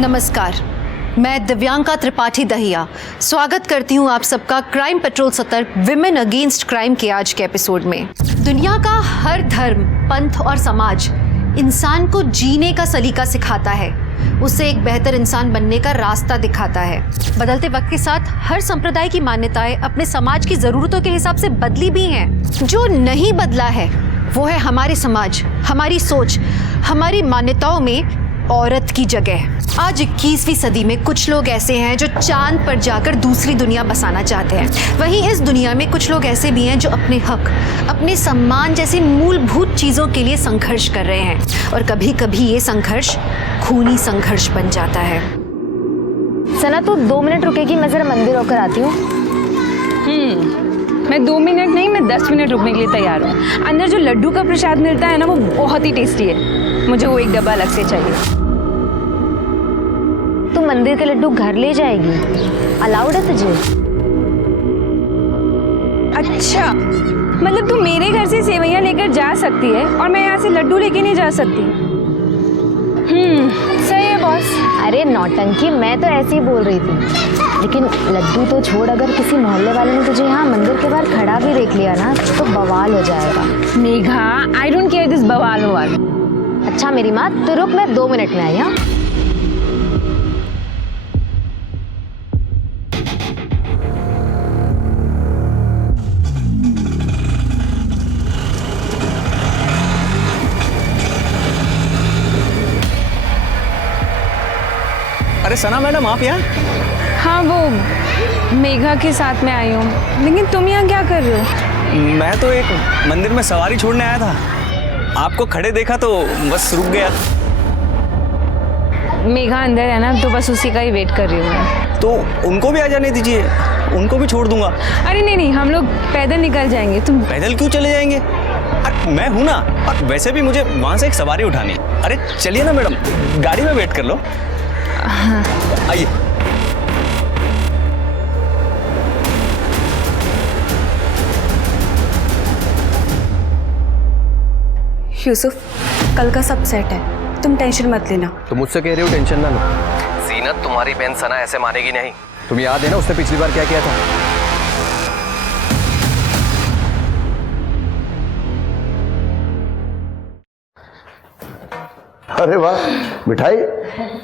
नमस्कार, मैं दिव्यांका त्रिपाठी दहिया स्वागत करती हूँ आप सबका क्राइम पेट्रोल सतर्क विमेन अगेंस्ट क्राइम के आज के एपिसोड में। दुनिया का हर धर्म, पंथ और समाज इंसान को जीने का सलीका सिखाता है, उसे एक बेहतर इंसान बनने का रास्ता दिखाता है। बदलते वक्त के साथ हर संप्रदाय की मान्यताएं अपने समाज की जरूरतों के हिसाब से बदली भी हैं। जो नहीं बदला है वो है हमारे समाज, हमारी सोच, हमारी मान्यताओं में औरत की जगह। आज 21वीं सदी में कुछ लोग ऐसे हैं जो चांद पर जाकर दूसरी दुनिया बसाना चाहते हैं। वहीं इस दुनिया में कुछ लोग ऐसे भी हैं जो अपने हक, अपने सम्मान जैसी मूलभूत चीज़ों के लिए संघर्ष कर रहे हैं, और कभी कभी ये संघर्ष खूनी संघर्ष बन जाता है। सना, तू 2 मिनट रुकेगी? मैं जरा मंदिर होकर आती हूँ। मैं 2 मिनट नहीं, मैं 10 मिनट रुकने के लिए तैयार हूँ। अंदर जो लड्डू का प्रसाद मिलता है ना, वो बहुत ही टेस्टी है। मुझे वो एक डब्बा अलग से चाहिए। तू मंदिर के लड्डू घर ले जाएगी? अलाउड है तुझे? अच्छा, मतलब तू मेरे घर से सेवैयां लेकर जा सकती है और मैं यहाँ से लड्डू लेके नहीं जा सकती? सही है बॉस। अरे नौटंकी, मैं तो ऐसे ही बोल रही थी। लेकिन लड्डू तो छोड़, अगर किसी मोहल्ले वाले ने तुझे यहाँ मंदिर के बाहर खड़ा भी देख लिया ना तो बवाल हो जाएगा। Megha, I don't care this बवाल ववाल। अच्छा मेरी माँ, तू रुक, मैं 2 मिनट में आई। हाँ, अरे सना मैडम, आप यहाँ? हाँ, वो मेघा के साथ में आई हूँ। लेकिन तुम यहाँ क्या कर रहे हो? मैं तो एक मंदिर में सवारी छोड़ने आया था, आपको खड़े देखा तो बस रुक गया। मेघा अंदर है ना, तो बस उसी का ही वेट कर रही हूँ मैं। तो उनको भी आ जाने दीजिए, उनको भी छोड़ दूंगा। अरे नहीं नहीं, हम लोग पैदल निकल जाएंगे। तुम पैदल क्यों चले जाएंगे? अरे मैं हूं ना, और वैसे भी मुझे वहां से एक सवारी उठानी है। अरे चलिए ना मैडम, गाड़ी में वेट कर लो। आइए। यूसुफ, कल का सब सेट है, तुम टेंशन मत लेना। तुम मुझसे कह रही हो टेंशन ना लो। जीनत, तुम्हारी बहन सना ऐसे मानेगी नहीं। तुम याद है ना उसने पिछली बार क्या किया था? अरे वाह, मिठाई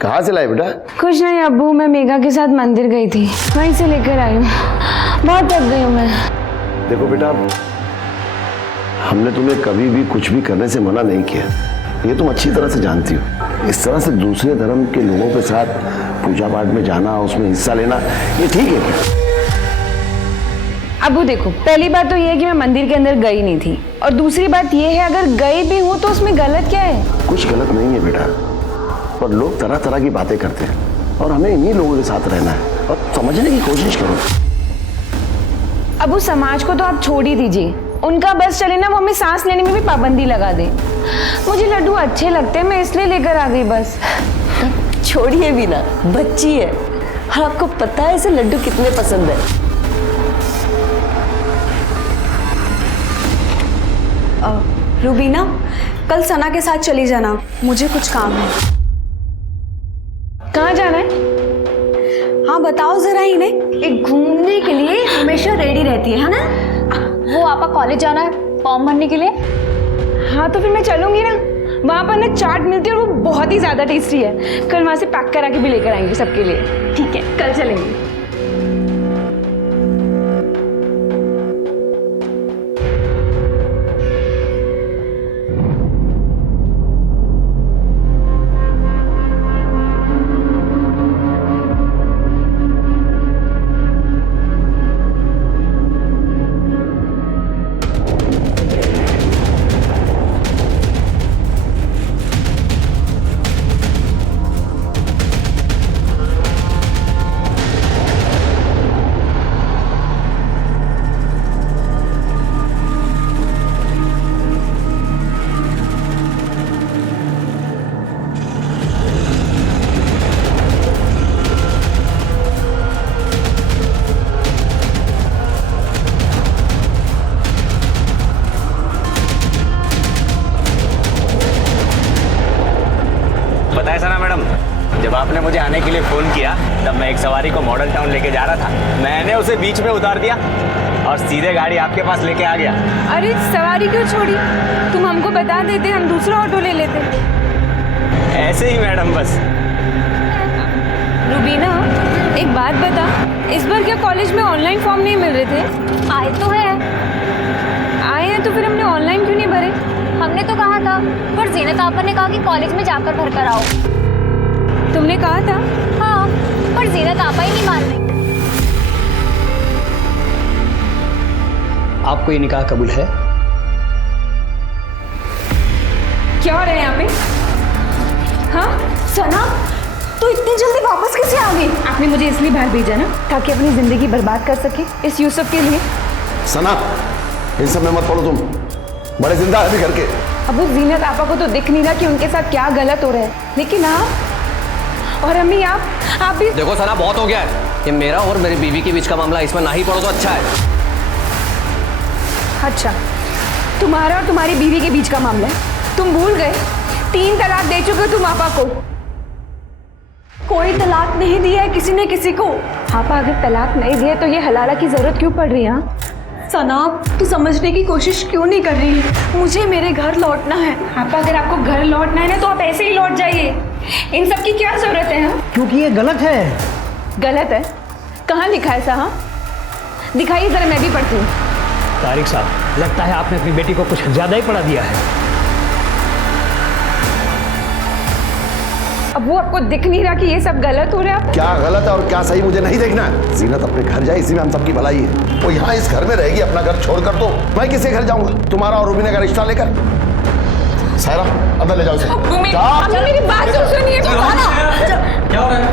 कहाँ से लाई बेटा? कुछ नहीं अब्बू, मैं मेघा के साथ मंदिर गई थी, वहीं से लेकर आई हूँ। बहुत थक गई हूँ मैं। देखो बेटा, हमने तुम्हें कभी भी कुछ भी करने से मना नहीं किया, ये तुम अच्छी तरह से जानती हो। इस तरह से दूसरे धर्म के लोगों के साथ पूजा पाठ में जाना, उसमें हिस्सा लेना, ये ठीक है क्या? अब्बू देखो, पहली बात तो ये है कि मैं मंदिर के अंदर गई नहीं थी, और दूसरी बात ये है अगर गई भी हूँ तो उसमें गलत क्या है? कुछ गलत नहीं है बेटा, पर लोग तरह तरह की बातें करते हैं और हमें इन्हीं लोगों के साथ रहना है, और समझने की कोशिश करो। अब्बू समाज को तो आप छोड़ ही दीजिए, उनका बस चले ना, वो हमें सांस लेने में भी पाबंदी लगा दे। मुझे लड्डू अच्छे लगते हैं, मैं इसलिए लेकर आ गई बस। छोड़िए भी ना, बच्ची है और आपको पता है इसे लड्डू कितने पसंद है। रूबीना, कल सना के साथ चली जाना, मुझे कुछ काम है। कहाँ जाना है? हाँ बताओ जरा इन्हें। एक घूमने के लिए हमेशा रेडी रहती है ना? वो आपा कॉलेज जाना है फॉर्म भरने के लिए। हाँ तो फिर मैं चलूंगी ना, वहाँ पर ना चाट मिलती है और वो बहुत ही ज्यादा टेस्टी है। कल वहाँ से पैक करा के भी लेकर आएंगे सबके लिए। ठीक है, कल चलेंगे। मुझे आने के लिए फ़ोन किया तब मैं एक सवारी को मॉडल टाउन लेके जा रहा था। मैंने उसे बीच में उतार दिया और सीधे गाड़ी आपके पास लेके आ गया। अरे सवारी क्यों छोड़ी? तुम हमको बता देते, हम दूसरा ऑटो ले लेते। ऐसे ही मैडम बस। रुबीना, एक बात बता, इस बार क्या कॉलेज में ऑनलाइन फॉर्म नहीं मिल रहे थे? आए तो है, आए हैं तो फिर हमने ऑनलाइन क्यों नहीं भरे? हमने तो कहा था, पर जीनत आपा ने कहा कि कॉलेज में जाकर भर कर आओ। तुमने कहा था? हाँ, पर जीनत आपा ही नहीं मान रही। आपको ये निकाह कबूल है? क्या हो रहा है यहाँ पे? हाँ सना, तू इतनी जल्दी वापस कैसे आ गई? आपने मुझे इसलिए बाहर भेजा ना, ताकि अपनी जिंदगी बर्बाद कर सके इस यूसुफ के लिए। सना, इन सब में मत पड़ो तुम, बड़े जिंदा है अभी घर के। अब वो जीनत आपा को तो दिख नहीं रहा कि उनके साथ क्या गलत हो रहा है, लेकिन आप और अम्मी आप भी। देखो सना, बहुत हो गया है। ये मेरा और मेरी बीवी के बीच का मामला, इसमें ना ही पड़ो तो अच्छा है। अच्छा, तुम्हारा और तुम्हारी बीवी के बीच का मामला है? तुम भूल गए 3 तलाक दे चुके हो तुम आपा को। कोई तलाक नहीं दिया है किसी ने किसी को। आपा अगर तलाक नहीं दिए तो ये हलाला की जरूरत क्यों पड़ रही है? सना, तू समझने की कोशिश क्यों नहीं कर रही है? मुझे मेरे घर लौटना है। आपा अगर आपको घर लौटना है ना तो आप ऐसे ही लौट जाइए, इन सब की क्या जरूरत है? हाँ? क्योंकि ये गलत है। गलत है? कहाँ लिखा है साहब? दिखाइए जरा, मैं भी पढ़ती हूँ। तारिक साहब, लगता है आपने अपनी बेटी को कुछ ज्यादा ही पढ़ा दिया है। अब वो आपको दिख नहीं रहा कि ये सब गलत हो रहा है? क्या गलत है और क्या सही मुझे नहीं देखना है। जीनत अपने घर जाए, इसी में हम सबकी भलाई है। वो यहाँ इस घर में रहेगी, अपना घर छोड़कर तो मैं किसी घर जाऊंगा? तुम्हारा और रुबीना का रिश्ता लेकर? सायरा, अंदर ले जाओ इसे। आपने मेरी बात तो सुनिए। क्या हो रहा है?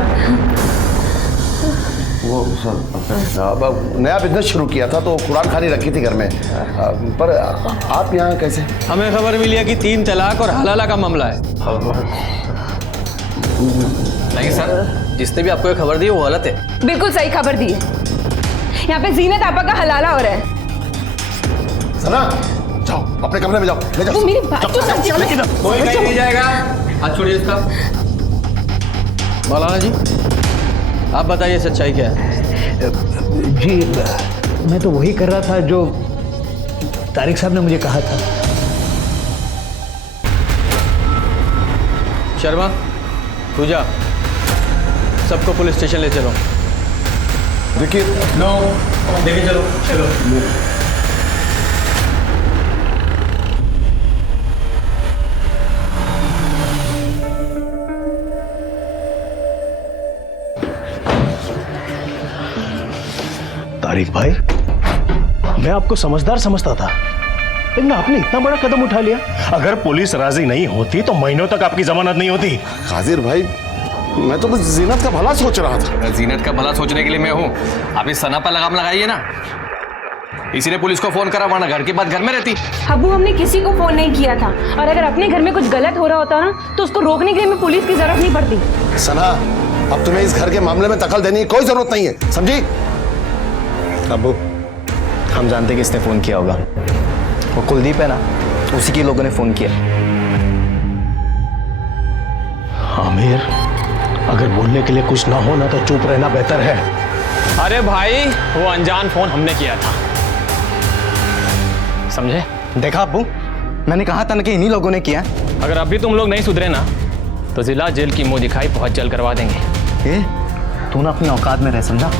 वो सर, नया बिजनेस शुरू किया था तो कुरान खानी रखी थी घर में। पर आप यहाँ कैसे? हमें खबर मिली है कि 3 तलाक और हलाला का मामला है। नहीं सर, जिसने भी आपको ये खबर दी वो गलत है। बिल्कुल सही खबर दी है। यहाँ पे जीनत आपा का हलाला हो रहा है। सना, जाओ अपने कमरे में जाओ, ले जाओ। वो मेरी बात तो समझिए। कोई कहीं नहीं जाएगा। हाथ छोड़िए इसका। मौलाना जी, आप बताइए सच्चाई क्या है? जी, मैं तो वही कर रहा था जो तारिक साहब ने मुझे कहा था। शर्मा, पूजा, सबको पुलिस स्टेशन ले चलो। विकी, नो, लेके चलो। चलो। तारिक भाई, मैं आपको समझदार समझता था, लेकिन आपने इतना बड़ा कदम उठा लिया। अगर पुलिस राजी नहीं होती तो महीनों तक आपकी जमानत नहीं होती। हाजिर भाई, मैं तो बस जीनत का भला सोच रहा था। जीनत का भला सोचने के लिए मैं हूँ। आप इस सना पर लगाम लगाइए ना, इसीलिए पुलिस को फोन करा, वरना घर के बाद घर में रहती। अबू, हमने किसी को फोन नहीं किया था, और अगर अपने घर में कुछ गलत हो रहा होता ना तो उसको रोकने के लिए हमें पुलिस की जरूरत नहीं पड़ती। सना, अब तुम्हें इस घर के मामले में दखल देने की कोई जरूरत नहीं है, समझी? अबू, हम जानते किसने फ़ोन किया होगा। वो कुलदीप है ना, उसी के लोगों ने फ़ोन किया। आमिर, अगर बोलने के लिए कुछ ना हो ना तो चुप रहना बेहतर है। अरे भाई, वो अनजान फोन हमने किया था, समझे? देखा अब्बू, मैंने कहा था ना कि इन्हीं लोगों ने किया। अगर अभी तुम लोग नहीं सुधरे ना तो जिला जेल की मुंह दिखाई बहुत जल्द करवा देंगे। तू ना अपनी औकात में रह, समझा?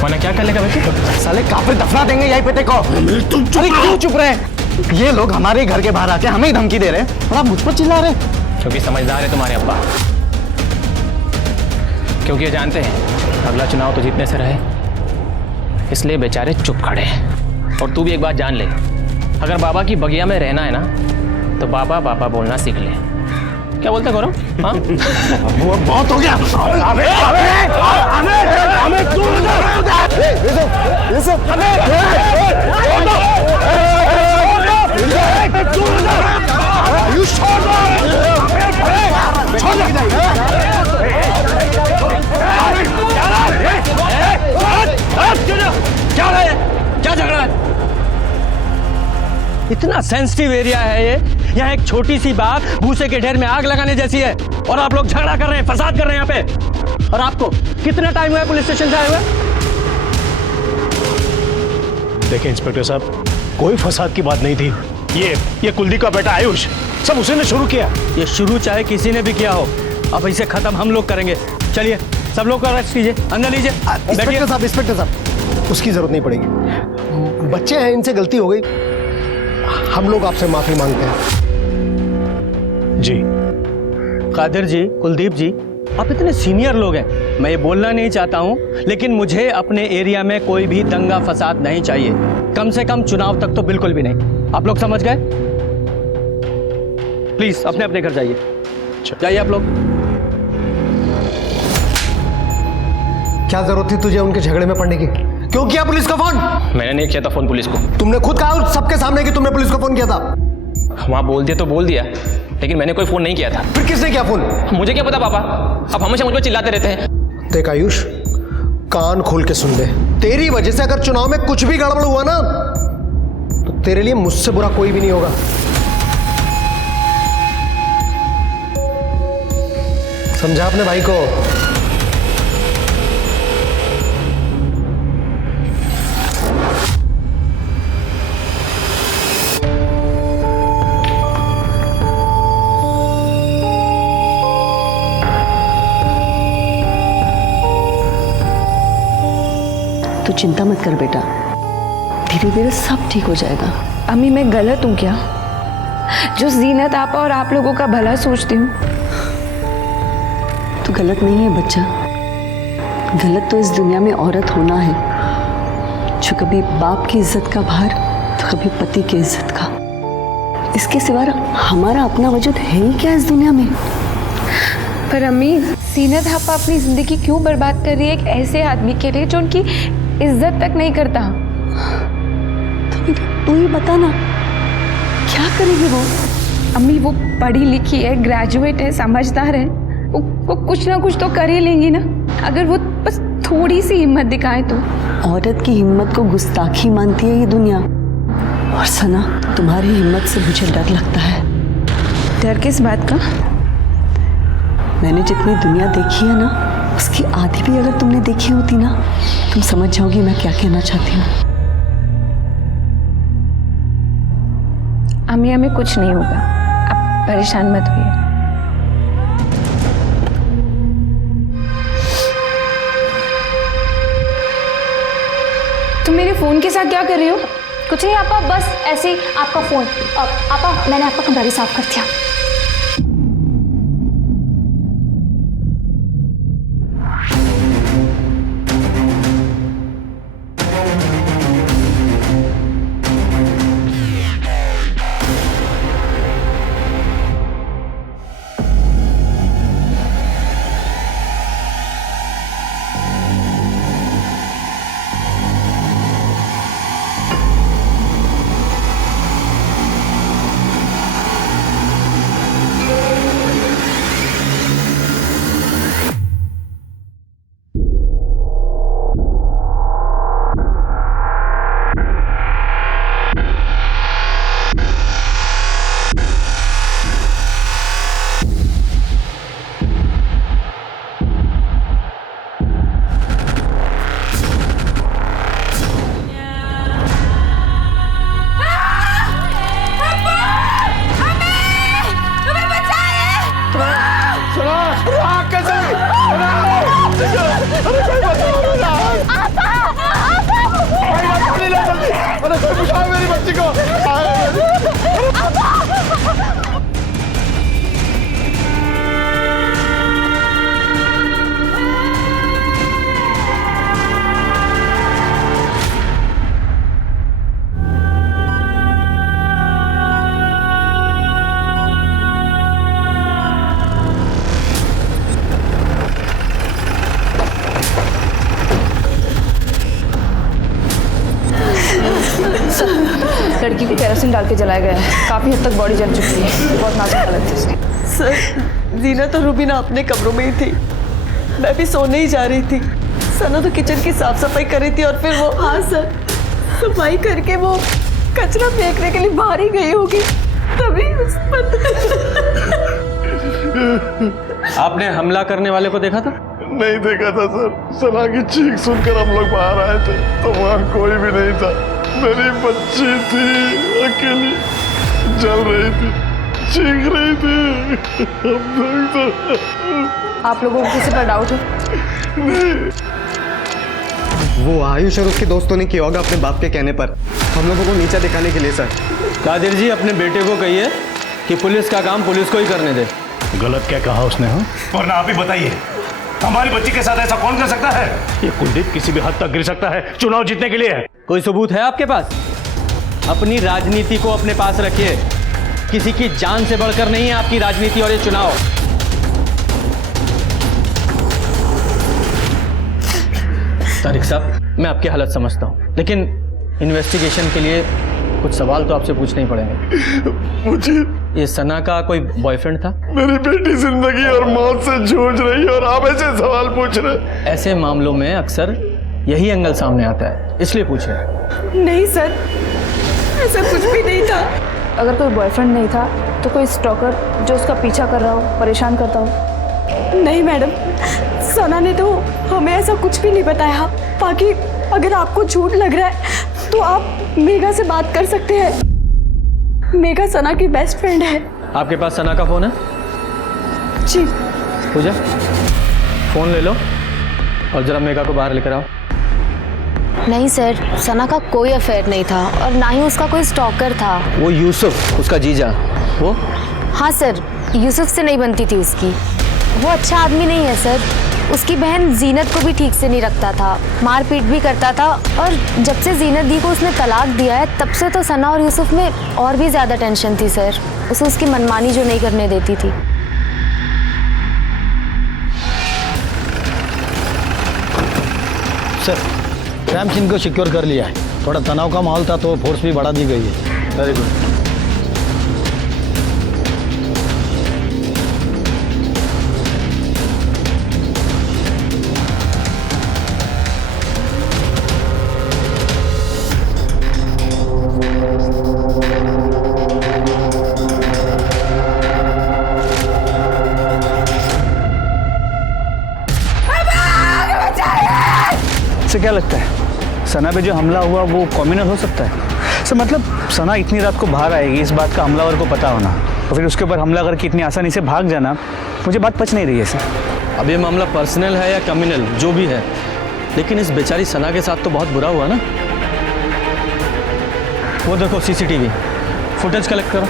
वरना क्या कर लेगा बेटी? साले काफिर दफना देंगे यही पे को। अरे क्यों चुप रहे? ये लोग हमारे घर के बाहर आके हमें ही धमकी दे रहे हैं और आप मुझ पर चिल्ला रहे हैं। क्योंकि समझदार है तुम्हारे अब्बा, क्योंकि ये जानते हैं अगला चुनाव तो जीतने से रहे, इसलिए बेचारे चुप खड़े हैं। और तू भी एक बात जान ले, अगर बाबा की बगिया में रहना है ना तो बाबा बाबा बोलना सीख ले। क्या बोलते गौरव? हाँ, बहुत हो गया। क्या झगड़ा है? इतना सेंसिटिव एरिया है ये, यहाँ एक छोटी सी बात भूसे के ढेर में आग लगाने जैसी है, और आप लोग झगड़ा कर रहे हैं, फसाद कर रहे हैं यहाँ पे। और आपको कितना टाइम हुआ है पुलिस स्टेशन से आए हुए? देखिए इंस्पेक्टर साहब, कोई फसाद की बात नहीं थी। ये कुलदीप का बेटा आयुष, सब उसी ने शुरू किया। ये शुरू चाहे किसी ने भी किया हो, अब इसे खत्म हम लोग करेंगे। चलिए सब लोग को अरेस्ट कीजिए, अंदर लीजिए। इंस्पेक्टर साहब, उसकी जरूरत नहीं पड़ेगी। बच्चे हैं, इनसे गलती हो गई, हम लोग आपसे माफी मांगते हैं। जी कादिर जी, कुलदीप जी, आप इतने सीनियर लोग हैं, मैं ये बोलना नहीं चाहता हूं, लेकिन मुझे अपने एरिया में कोई भी दंगा फसाद नहीं चाहिए, कम से कम चुनाव तक तो बिल्कुल भी नहीं। आप लोग समझ गए? प्लीज अपने अपने घर जाइए, जाइए आप लोग। क्या जरूरत थी तुझे उनके झगड़े में पड़ने की? क्यों किया पुलिस को फोन? मैंने नहीं किया था फोन पुलिस को। तुमने खुद कहा सबके सामने कि तुमने पुलिस को फोन किया था। वहां बोल दिया तो बोल दिया, लेकिन मैंने कोई फोन नहीं किया था। फिर किसने किया फोन? मुझे क्या पता पापा, अब हमेशा मुझ पर चिल्लाते रहते हैं। देख आयुष, कान खोल के सुन ले, तेरी वजह से अगर चुनाव में कुछ भी गड़बड़ हुआ ना, तो तेरे लिए मुझसे बुरा कोई भी नहीं होगा। समझा अपने भाई को? तू चिंता मत कर बेटा, धीरे धीरे सब ठीक हो जाएगा। अम्मी मैं गलत हूँ क्या, जो जीनत आपा और आप लोगों का भला सोचती हूँ? तू गलत नहीं है बच्चा, गलत तो इस दुनिया में औरत होना है, जो कभी बाप की इज्जत का भार तो कभी पति की इज्जत का। इसके सिवा हमारा अपना वजूद है ही क्या इस दुनिया में? पर अम्मी, जीनत आपा अपनी जिंदगी क्यों बर्बाद कर रही है एक ऐसे आदमी के लिए जो उनकी इज्जत तक नहीं करता? तो तू ही बता ना, क्या करेगी वो? अम्मी वो पढ़ी लिखी है, ग्रेजुएट है, समझदार है, वो कुछ ना कुछ तो कर ही लेंगी ना, अगर वो बस थोड़ी सी हिम्मत दिखाए तो। औरत की हिम्मत को गुस्ताखी मानती है ये दुनिया। और सना, तुम्हारी हिम्मत से मुझे डर लगता है। डर किस बात का? मैंने जितनी दुनिया देखी है ना, उसकी आधी भी अगर तुमने देखी होती ना, तुम समझ जाओगी मैं क्या कहना चाहती हूँ। अम्मी हमें कुछ नहीं होगा, आप परेशान मत होइए। तुम मेरे फोन के साथ क्या कर रही हो? कुछ नहीं आपा, बस ऐसे ही आपका फोन। आपा मैंने आपका कमरा भी साफ कर दिया। मेरी बच्ची को। लड़की को केरोसिन डाल के जलाया गया है, काफी हद तक बॉडी जल चुकी है, बहुत नाजुक हालत है उसकी। सर, जीना तो रुबीना अपने कमरों में ही थी, मैं भी सोने ही जा रही थी। सना तो किचन की साफ सफाई कर रही थी और फिर वो। हाँ सर, सफाई करके वो कचरा फेंकने के लिए बाहर ही गई होगी। कभी उस आपने हमला करने वाले को देखा था? नहीं देखा था सर। सना की चीख सुनकर हम लोग बाहर आए थे तो वहाँ कोई भी नहीं था। मेरी बच्ची थी, अकेली जल रही थी, चीख रही थी। आप लोगों को किसी पर डाउट है? वो आयुष और उसके दोस्तों ने किया होगा अपने बाप के कहने पर, हम लोगों को नीचा दिखाने के लिए सर। कादिर जी, अपने बेटे को कहिए कि पुलिस का काम पुलिस को ही करने दे। गलत क्या कहा उसने? हाँ, वरना आप ही बताइए, हमारी बच्ची के साथ ऐसा कौन कर सकता है? ये कुलदीप किसी भी हद तक गिर सकता है चुनाव जीतने के लिए। कोई सबूत है आपके पास? अपनी राजनीति को अपने पास रखिए। किसी की जान से बढ़कर नहीं है आपकी राजनीति और ये चुनाव। तारिक साहब, मैं आपकी हालत समझता हूं, लेकिन इन्वेस्टिगेशन के लिए कुछ सवाल तो आपसे पूछने ही पड़ेंगे। मुझे ये सना का कोई बॉयफ्रेंड था? मेरी बेटी जिंदगी और मौत से जूझ रही है और आप ऐसे सवाल पूछ रहे? ऐसे मामलों में अक्सर यही एंगल सामने आता है, इसलिए पूछ रहे हैं। नहीं सर, ऐसा कुछ भी नहीं था। अगर कोई बॉयफ्रेंड नहीं था तो कोई स्टॉकर जो उसका पीछा कर रहा हो, परेशान करता हो? नहीं मैडम, सना ने तो हमें ऐसा कुछ भी नहीं बताया। बाकी अगर आपको झूठ लग रहा है तो आप मेघा से बात कर सकते हैं। मेघा सना की बेस्ट फ्रेंड है। आपके पास सना का फोन है? जी। पूजा, फोन ले लो और जरा मेघा को बाहर लेकर आओ। नहीं सर, सना का कोई अफेयर नहीं था और ना ही उसका कोई स्टॉकर था। वो यूसुफ, उसका जीजा, वो? हाँ सर, यूसुफ से नहीं बनती थी उसकी। वो अच्छा आदमी नहीं है सर। उसकी बहन जीनत को भी ठीक से नहीं रखता था, मारपीट भी करता था। और जब से जीनत दी को उसने तलाक दिया है तब से तो सना और यूसुफ में और भी ज़्यादा टेंशन थी सर। उसे उसकी मनमानी जो नहीं करने देती थी। सर, राम सिंह को सिक्योर कर लिया है। थोड़ा तनाव का माहौल था तो फोर्स भी बढ़ा दी गई है। Very good. से क्या लगता है सना पे जो हमला हुआ वो कॉम्युनल हो सकता है? सर मतलब सना इतनी रात को बाहर आएगी, इस बात का हमलावर को पता होना, और फिर उसके ऊपर हमला करके इतनी आसानी से भाग जाना, मुझे बात पच नहीं रही है सर। अब ये मामला पर्सनल है या कम्युनल, जो भी है, लेकिन इस बेचारी सना के साथ तो बहुत बुरा हुआ ना। वो देखो सीसीटीवी फुटेज कलेक्ट करो,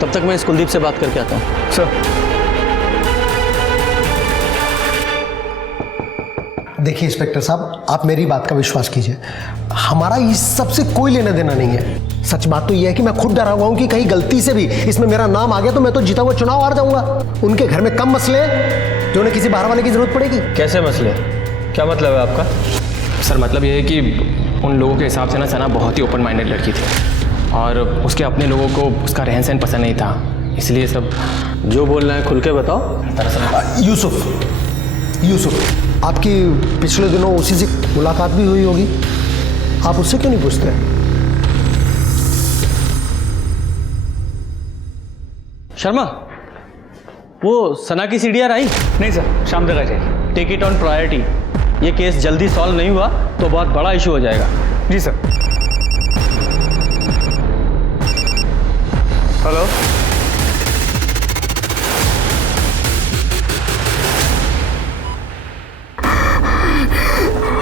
तब तक मैं इस कुलदीप से बात करके आता हूँ। सर देखिए इंस्पेक्टर साहब, आप मेरी बात का विश्वास कीजिए, हमारा इस सब से कोई लेना देना नहीं है। सच बात तो यह है कि मैं खुद डरा हुआ हूं कि कहीं गलती से भी इसमें मेरा नाम आ गया तो मैं तो जीता हुआ चुनाव हार जाऊंगा। उनके घर में कम मसले हैं जो उन्हें किसी बाहर वाले की जरूरत पड़ेगी। कैसे मसले? क्या मतलब है आपका? सर मतलब ये है कि उन लोगों के हिसाब से ना सना बहुत ही ओपन माइंडेड लड़की थी और उसके अपने लोगों को उसका रहन सहन पसंद नहीं था, इसलिए सब। जो बोल रहे हैं खुल के बताओ। दरअसल यूसुफ, आपकी पिछले दिनों उसी से मुलाकात भी हुई होगी, आप उससे क्यों नहीं पूछते? शर्मा, वो सना की सीडीआर आई? नहीं सर, शाम तक आ जाएगी। Take it on priority. ये केस जल्दी सॉल्व नहीं हुआ तो बहुत बड़ा इशू हो जाएगा। जी सर। हेलो,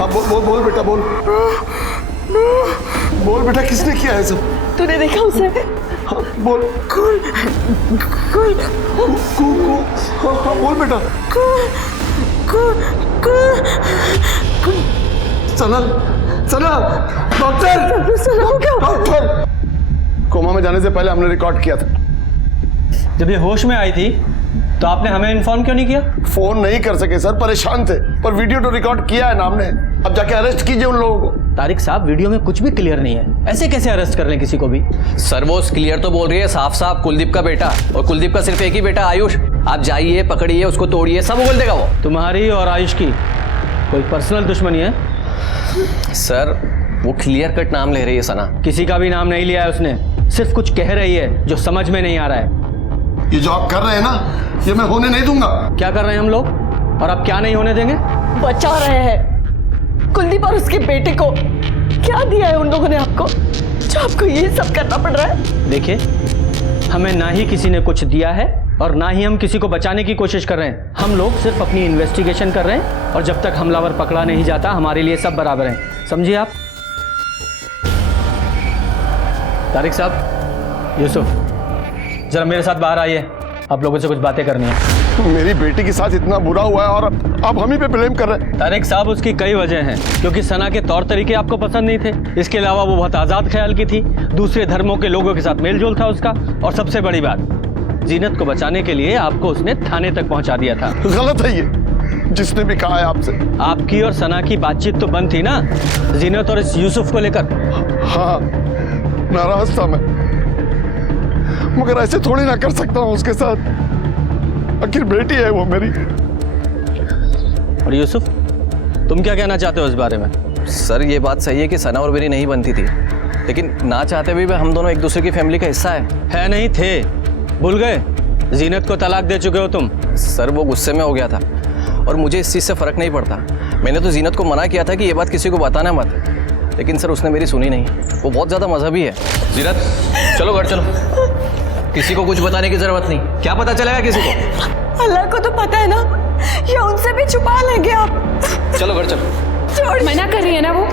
हाँ बोल बेटा, बोल बेटा, किसने किया है सब? तूने देखा उसे? हाँ बोल। हाँ बोल बेटा। सना, डॉक्टर, कोमा में जाने से पहले हमने रिकॉर्ड किया था। जब ये होश में आई थी तो आपने हमें इन्फॉर्म क्यों नहीं किया? फोन नहीं कर सके सर, परेशान थे, पर वीडियो तो रिकॉर्ड किया है ना हमने। अब जाके अरेस्ट कीजिए उन लोगों को। तारिक साहब, वीडियो में कुछ भी क्लियर नहीं है, ऐसे कैसे अरेस्ट कर लें किसी को भी? सर वो क्लियर तो बोल रही है साफ साफ कुलदीप का बेटा, और कुलदीप का सिर्फ एक ही बेटा आयुष। आप जाइए, पकड़िए उसको, तोड़िए, सब बोल देगा वो। तुम्हारी और आयुष की कोई पर्सनल दुश्मनी है? सर वो क्लियर कट नाम ले रही है सना। किसी का भी नाम नहीं लिया है उसने, सिर्फ कुछ कह रही है जो समझ में नहीं आ रहा है। ये जो आप कर रहे हैं ना, ये मैं होने नहीं दूंगा। क्या कर रहे हैं हम लोग, और आप क्या नहीं होने देंगे? बचा रहे हैं कुलदीप और उसके बेटे को। क्या दिया है उन लोगों ने आपको जो आपको ये सब करना पड़ रहा है? देखिए, हमें ना ही किसी ने कुछ दिया है और ना ही हम किसी को बचाने की कोशिश कर रहे हैं। हम लोग सिर्फ अपनी इन्वेस्टिगेशन कर रहे हैं और जब तक हमलावर पकड़ा नहीं जाता हमारे लिए सब बराबर हैं, समझिए आप। तारिक साहब, यूसुफ, जरा मेरे साथ बाहर आइए, आप लोगों से कुछ बातें करनी है। मेरी बेटी के साथ इतना बुरा हुआ है और आप हम ही पे ब्लेम कर रहे हैं। तारिक साहब, उसकी कई वजह हैं, क्योंकि सना के तौर तरीके आपको पसंद नहीं थे। इसके अलावा वो बहुत आज़ाद ख्याल की थी, दूसरे धर्मों के लोगों के साथ मेल जोल था उसका, और सबसे बड़ी बात, जीनत को बचाने के लिए आपको उसने थाने तक पहुंचा दिया था। गलत है ये, जिसने भी कहा है आपसे। आपकी और सना की बातचीत तो बंद थी ना, जीनत और इस यूसुफ को लेकर। हाँ, नाराज था मैं, मगर ऐसे थोड़ी ना कर सकता हूँ उसके साथ। आखिर बेटी है वो मेरी। और यूसुफ, तुम क्या कहना चाहते हो इस बारे में? सर, ये बात सही है कि सना और मेरी नहीं बनती थी, लेकिन ना चाहते भी हम दोनों एक दूसरे की फैमिली का हिस्सा है नहीं थे? भूल गए? जीनत को तलाक दे चुके हो तुम। सर, वो गुस्से में हो गया था और मुझे इस चीज़ से फ़र्क नहीं पड़ता। मैंने तो जीनत को मना किया था कि ये बात किसी को बताना मत, लेकिन सर उसने मेरी सुनी नहीं। वो बहुत ज़्यादा मजहबी है। जीनत, चलो घर चलो, किसी को कुछ बताने की ज़रूरत नहीं। क्या पता चलेगा किसी को? अल्लाह को तो पता है ना, या उनसे भी छुपा लेंगे आप। चलो घर चलो। मना कर रही है ना वो,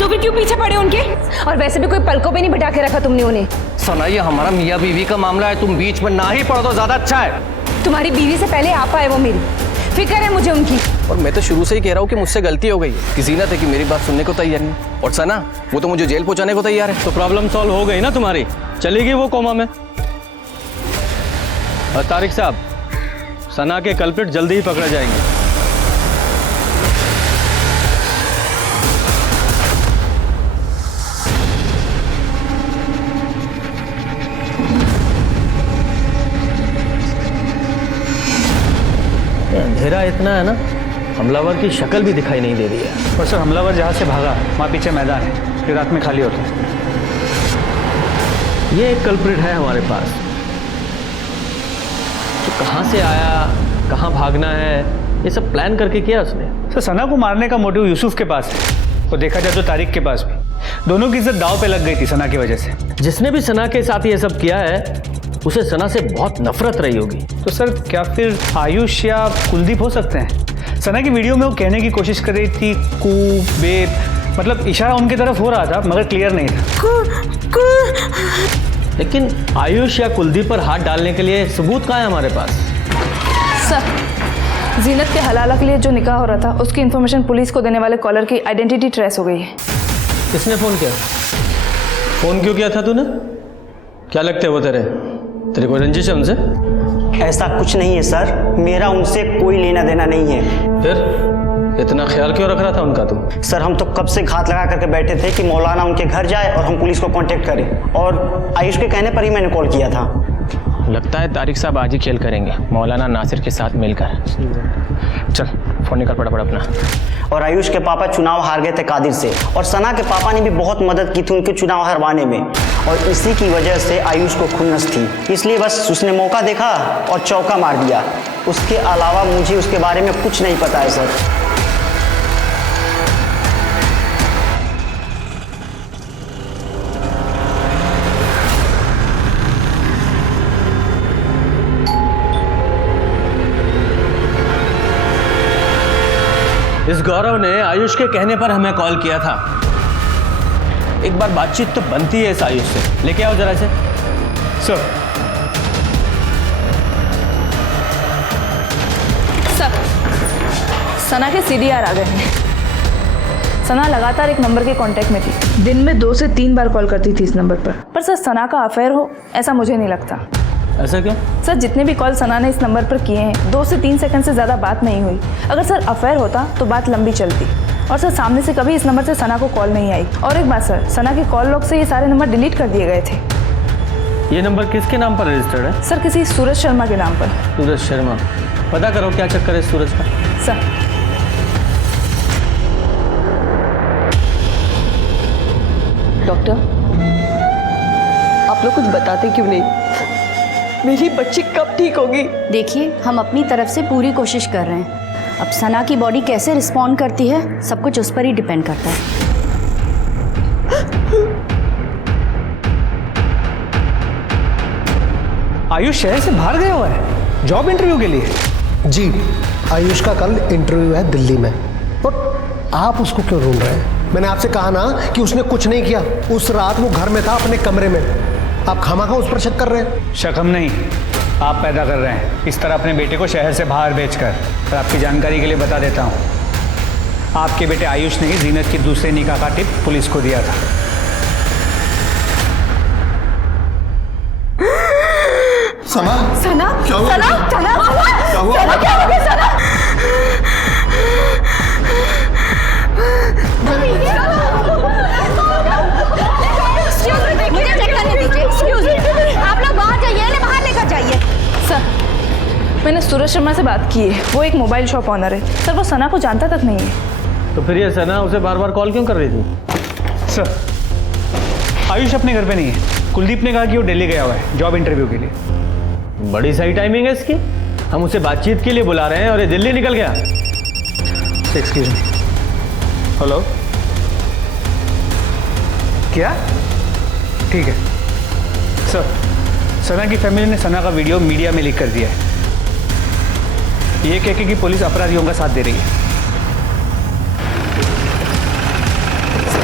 तो फिर क्यों पीछे पड़े उनके? और वैसे भी कोई पलकों पे नहीं बिठा के रखा तुमने उन्हें। सना, ये हमारा मियाँ बीवी का मामला है, तुम बीच में ना ही पड़ो तो ज्यादा अच्छा है। तुम्हारी बीवी से पहले आप आए वो मेरी, फिक्र है मुझे उनकी। और मैं तो शुरू से ही कह रहा हूँ कि मुझसे गलती हो गई कि जीनत है कि मेरी बात सुनने को तैयार नहीं, और सना वो तो मुझे जेल पहुंचाने को तैयार है। तो प्रॉब्लम सॉल्व हो गई ना तुम्हारी, चलेगी वो कोमा में। और तारिक साहब, सना के कल्प्रिट जल्दी ही पकड़े जाएंगे। अंधेरा इतना है ना, हमलावर की शक्ल भी दिखाई नहीं दे रही है। और सर, हमलावर जहाँ से भागा वहाँ पीछे मैदान है, फिर रात में खाली होता है। ये एक कल्प्रिट है हमारे पास, तो कहाँ से आया, कहाँ भागना है, ये सब प्लान करके किया उसने। सर, सना को मारने का मोटिव यूसुफ के पास है, और देखा जाए तो तारिक के पास भी। दोनों की इज्जत दांव पे लग गई थी सना की वजह से। जिसने भी सना के साथ ये सब किया है उसे सना से बहुत नफरत रही होगी। तो सर, क्या फिर आयुष या कुलदीप हो सकते हैं? सना की वीडियो में वो कहने की कोशिश कर रही थी कू बेत, मतलब इशारा उनकी तरफ हो रहा था मगर क्लियर नहीं था। लेकिन आयुष या कुलदीप पर हाथ डालने के लिए सबूत कहाँ है हमारे पास? सर, जीनत के हलाला के लिए जो निकाह हो रहा था उसकी इन्फॉर्मेशन पुलिस को देने वाले कॉलर की आइडेंटिटी ट्रेस हो गई है। किसने फ़ोन किया? फ़ोन क्यों किया था तूने? क्या लगते है वो तेरे कोई रंजिश है उनसे? ऐसा कुछ नहीं है सर, मेरा उनसे कोई लेना देना नहीं है। फिर इतना ख्याल क्यों रख रहा था उनका तू? सर, हम तो कब से घात लगा करके बैठे थे कि मौलाना उनके घर जाए और हम पुलिस को कांटेक्ट करें, और आयुष के कहने पर ही मैंने कॉल किया था। लगता है तारिक साहब आज ही खेल करेंगे मौलाना नासिर के साथ मिलकर। चल, फोन निकाल फटाफट अपना। और आयुष के पापा चुनाव हार गए थे कादिर से, और सना के पापा ने भी बहुत मदद की थी उनके चुनाव हरवाने में, और इसी की वजह से आयुष को खुन्नस थी, इसलिए बस उसने मौका देखा और चौका मार दिया। उसके अलावा मुझे उसके बारे में कुछ नहीं पता है सर। इस गौरव ने आयुष के कहने पर हमें कॉल किया था। एक बार बातचीत तो बनती है इस आयुष से, लेके आओ जरा से। सर, सना के सीडीआर आ गए हैं। सना लगातार एक नंबर के कांटेक्ट में थी, दिन में 2 से 3 बार कॉल करती थी इस नंबर पर सर सना का अफेयर हो ऐसा मुझे नहीं लगता। ऐसा क्यों? सर, जितने भी कॉल सना ने इस नंबर पर किए हैं 2 से 3 सेकंड से ज़्यादा बात नहीं हुई। अगर सर अफेयर होता तो बात लंबी चलती, और सर सामने से कभी इस नंबर से सना को कॉल नहीं आई। और एक बात सर, सना के कॉल लॉग से ये सारे नंबर डिलीट कर दिए गए थे। ये नंबर किसके नाम पर रजिस्टर्ड है? सर, किसी सूरज शर्मा के नाम पर। सूरज शर्मा? पता करो क्या चक्कर है सूरज का। सर, डॉक्टर, आप लोग कुछ बताते क्यों नहीं? मेरी बच्ची कब ठीक होगी? देखिए, हम अपनी तरफ से पूरी कोशिश कर रहे हैं। अब सना की बॉडी कैसे रिस्पॉन्ड करती है, सब कुछ उस पर ही डिपेंड करता है। आयुष शहर से बाहर गया हुआ है जॉब इंटरव्यू के लिए? जी, आयुष का कल इंटरव्यू है दिल्ली में। और आप उसको क्यों ढूंढ रहे हैं? मैंने आपसे कहा ना कि उसने कुछ नहीं किया। उस रात वो घर में था, अपने कमरे में। आप खामखा उस पर शक कर रहे हैं। शक हम नहीं, आप पैदा कर रहे हैं, इस तरह अपने बेटे को शहर से बाहर भेजकर। और आपकी जानकारी के लिए बता देता हूँ, आपके बेटे आयुष ने ही जीनत की दूसरे निकाह का टिप पुलिस को दिया था। सना, सना, क्या हुआ? सना, सना, क्या हुआ? सना, क्या हो गया सना? मुझे चेक करने दीजिए। एक्सक्यूज मी, आप लोग बाहर जाइए, बाहर लेकर जाइए। सर, मैंने सूरज शर्मा से बात की है। वो एक मोबाइल शॉप ऑनर है। सर, वो सना को जानता तक नहीं है। तो फिर ये सना उसे बार बार कॉल क्यों कर रही थी? सर, आयुष अपने घर पे नहीं है। कुलदीप ने कहा कि वो दिल्ली गया हुआ है जॉब इंटरव्यू के लिए। बड़ी सही टाइमिंग है इसकी। हम उसे बातचीत के लिए बुला रहे हैं और ये दिल्ली निकल गया। Excuse me. हेलो, क्या? ठीक है सर। सना की फैमिली ने सना का वीडियो मीडिया में लीक कर दिया है, ये कह के कि पुलिस अपराधियों का साथ दे रही है।